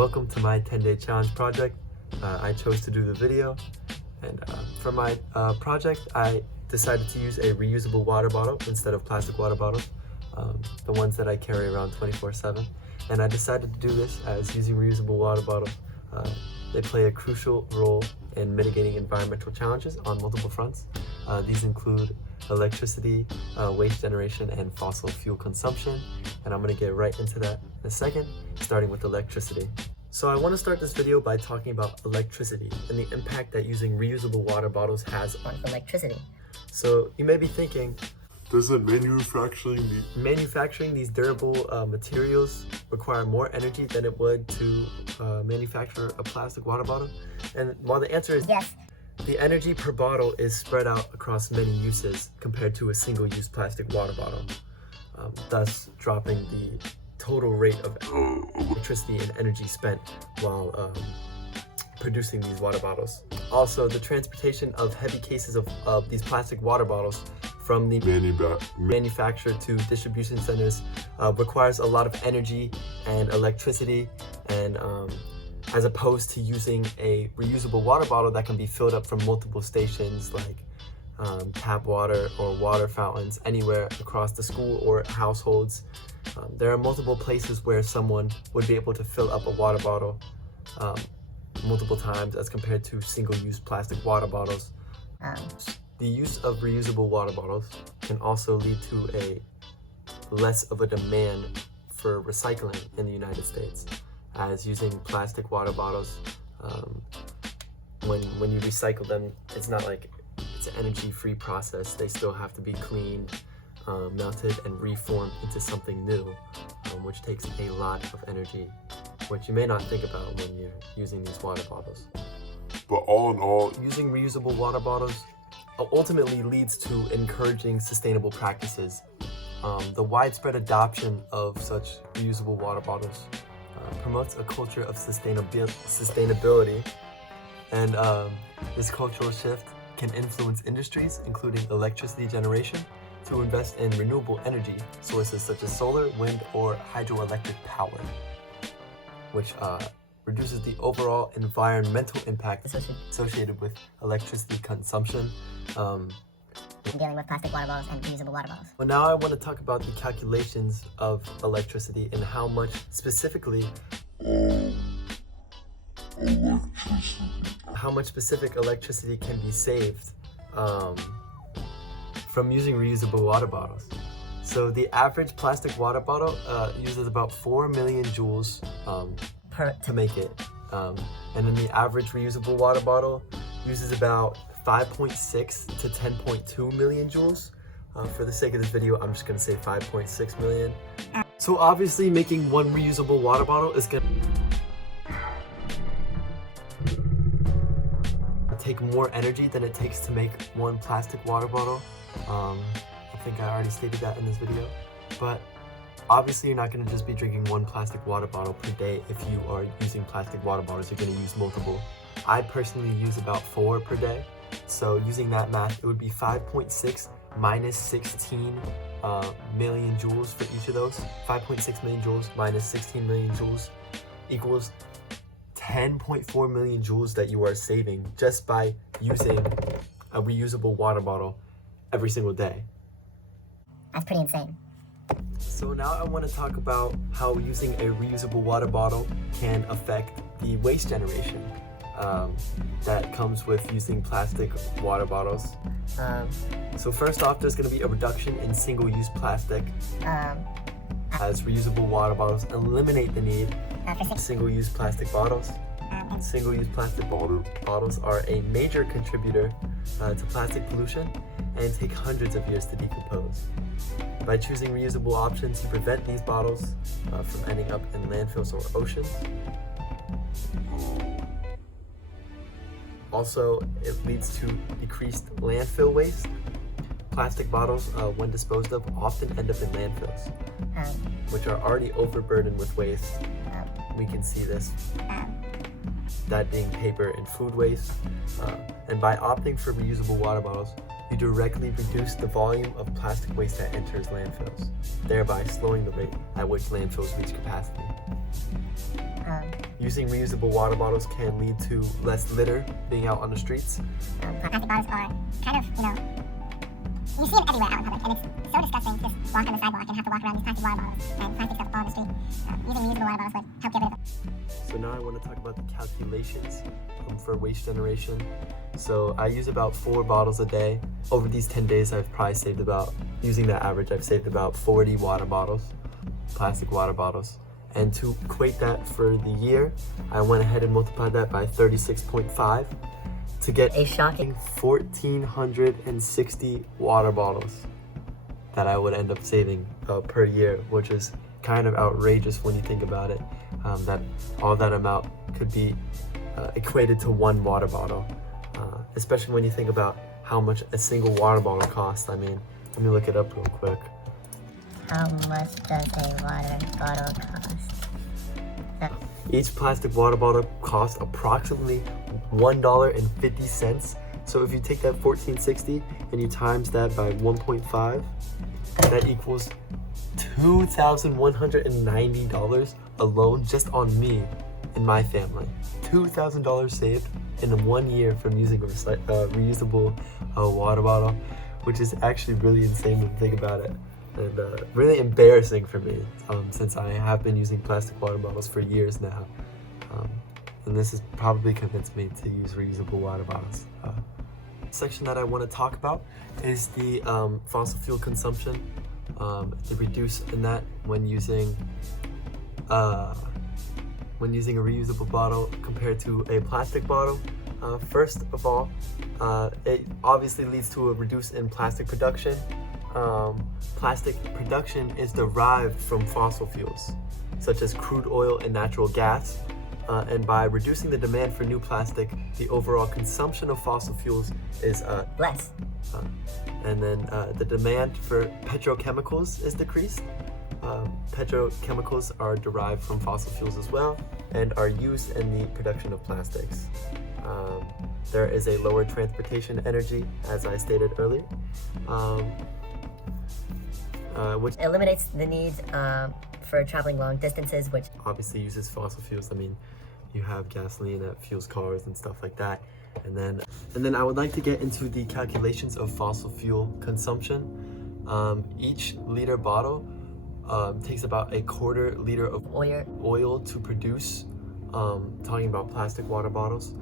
Welcome to my 10-day challenge project. I chose to do the video, and for my project I decided to use a reusable water bottle instead of plastic water bottles, the ones that I carry around 24/7. And I decided to do this as using reusable water bottles. They play a crucial role in mitigating environmental challenges on multiple fronts. These include electricity, waste generation, and fossil fuel consumption. And I'm going to get right into that in a second, starting with electricity. So I want to start this video by talking about electricity and the impact that using reusable water bottles has on electricity. So you may be thinking, doesn't manufacturing these durable materials require more energy than it would to manufacture a plastic water bottle? And while the answer is yes, the energy per bottle is spread out across many uses compared to a single-use plastic water bottle, thus dropping the total rate of electricity and energy spent while producing these water bottles. Also, the transportation of heavy cases of these plastic water bottles from the manufacturer to distribution centers requires a lot of energy and electricity, and as opposed to using a reusable water bottle that can be filled up from multiple stations like tap water or water fountains anywhere across the school or households. There are multiple places where someone would be able to fill up a water bottle multiple times as compared to single-use plastic water bottles. The use of reusable water bottles can also lead to a less of a demand for recycling in the United States, as using plastic water bottles, when you recycle them, it's not like it's an energy-free process. They still have to be cleaned, melted, and reformed into something new, which takes a lot of energy, which you may not think about when you're using these water bottles. But all in all, using reusable water bottles ultimately leads to encouraging sustainable practices. The widespread adoption of such reusable water bottles promotes a culture of sustainability, and this cultural shift can influence industries, including electricity generation, to invest in renewable energy sources such as solar, wind, or hydroelectric power, which reduces the overall environmental impact associated with electricity consumption. Dealing with plastic water bottles and reusable water bottles. Well, now I want to talk about the calculations of electricity and how much specifically specific electricity can be saved from using reusable water bottles. So the average plastic water bottle uses about 4 million joules to make it, and then the average reusable water bottle uses about 5.6 to 10.2 million joules. For the sake of this video, I'm just going to say 5.6 million. So obviously making one reusable water bottle is going to take more energy than it takes to make one plastic water bottle. I think I already stated that in this video, but obviously you're not going to just be drinking one plastic water bottle per day. If you are using plastic water bottles, you're going to use multiple. I personally use about 4 per day. So using that math, it would be 5.6 minus 16 million joules for each of those. 5.6 million joules minus 16 million joules equals 10.4 million joules that you are saving just by using a reusable water bottle every single day. That's pretty insane. So now I want to talk about how using a reusable water bottle can affect the waste generation that comes with using plastic water bottles. So first off, there's going to be a reduction in single-use plastic, as reusable water bottles eliminate the need for single-use plastic bottles. Single-use plastic bottles are a major contributor to plastic pollution and take hundreds of years to decompose. By choosing reusable options, you prevent these bottles from ending up in landfills or oceans. Also, it leads to decreased landfill waste. Plastic bottles, when disposed of, often end up in landfills, which are already overburdened with waste. We can see this, that being paper and food waste. And by opting for reusable water bottles, you directly reduce the volume of plastic waste that enters landfills, thereby slowing the rate at which landfills reach capacity. Using reusable water bottles can lead to less litter being out on the streets. Plastic bottles are kind of, you see them everywhere out in public, and it's so disgusting to just walk on the sidewalk and have to walk around these plastic water bottles and plastic stuff all in the street. Using reusable water bottles would help get rid of them. So now I want to talk about the calculations for waste generation. So I use about 4 bottles a day. Over these 10 days, I've probably saved about, using that average, I've saved about 40 water bottles, plastic water bottles. And to equate that for the year, I went ahead and multiplied that by 36.5 to get A shocking 1,460 water bottles that I would end up saving per year, which is kind of outrageous when you think about it. That all that amount could be equated to 1 water bottle, especially when you think about how much a single water bottle costs. I mean, let me look it up real quick. How much does a water bottle cost? Each plastic water bottle costs approximately $1.50. So if you take that 1,460 and you times that by 1.5, that equals $2,190 alone just on me and my family. $2,000 saved in 1 year from using a reusable water bottle, which is actually really insane when you think about it. And really embarrassing for me since I have been using plastic water bottles for years now. And this has probably convinced me to use reusable water bottles. Section that I want to talk about is the fossil fuel consumption, the reduce in that when using a reusable bottle compared to a plastic bottle. First of all, it obviously leads to a reduce in plastic production. Plastic production is derived from fossil fuels, such as crude oil and natural gas. And by reducing the demand for new plastic, the overall consumption of fossil fuels is Less. And then the demand for petrochemicals is decreased. Petrochemicals are derived from fossil fuels as well and are used in the production of plastics. There is a lower transportation energy, as I stated earlier, which Eliminates the need for traveling long distances, which obviously uses fossil fuels. I mean, you have gasoline that fuels cars and stuff like that. And then I would like to get into the calculations of fossil fuel consumption. Each liter bottle takes about a 1/4 liter of oil to produce. Talking about plastic water bottles.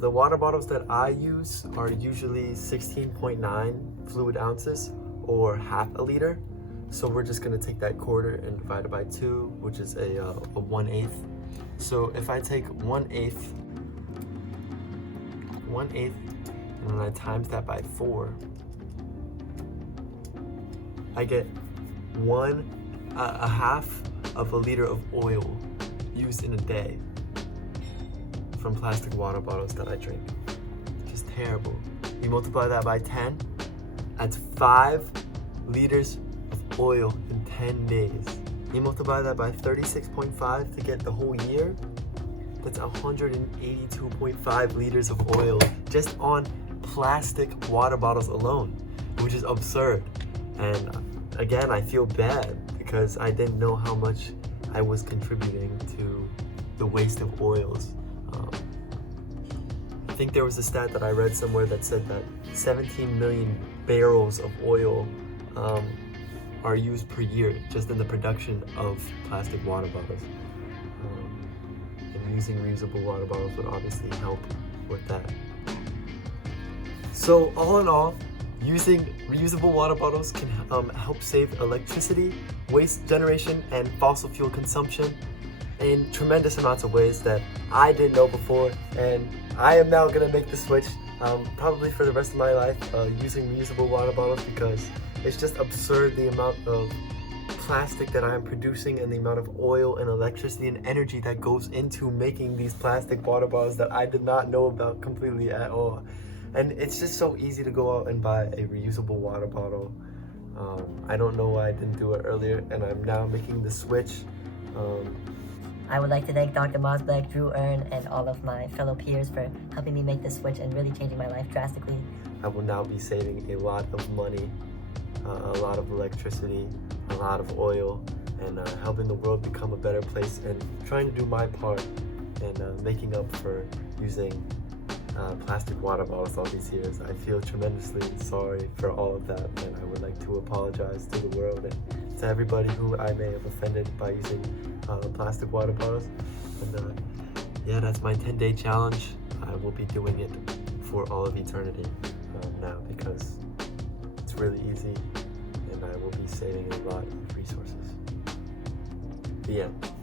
The water bottles that I use are usually 16.9 fluid ounces or half a liter. So we're just gonna take that 1/4 and divide it by 2, which is a 1/8. So if I take 1/8, and then I times that by 4, I get a half of a liter of oil used in a day from plastic water bottles that I drink. Just terrible. You multiply that by 10, that's 5 liters of oil in 10 days. You multiply that by 36.5 to get the whole year, that's 182.5 liters of oil just on plastic water bottles alone, which is absurd. And again, I feel bad because I didn't know how much I was contributing to the waste of oils. I think there was a stat that I read somewhere that said that 17 million barrels of oil are used per year just in the production of plastic water bottles. And using reusable water bottles would obviously help with that. So all in all, using reusable water bottles can help save electricity, waste generation, and fossil fuel consumption in tremendous amounts of ways that I didn't know before, and I am now gonna make the switch probably for the rest of my life using reusable water bottles, because it's just absurd the amount of plastic that I am producing and the amount of oil and electricity and energy that goes into making these plastic water bottles that I did not know about completely at all. And it's just so easy to go out and buy a reusable water bottle. I don't know why I didn't do it earlier, and I'm now making the switch. I would like to thank Dr. Mosbeck, Drew Earn, and all of my fellow peers for helping me make this switch and really changing my life drastically. I will now be saving a lot of money, a lot of electricity, a lot of oil, and helping the world become a better place, and trying to do my part in making up for using plastic water bottles all these years. I feel tremendously sorry for all of that, and I would like to apologize to the world and to everybody who I may have offended by using plastic water bottles. And yeah, that's my 10-day challenge. I will be doing it for all of eternity now, because it's really easy and I will be saving a lot of resources. The end.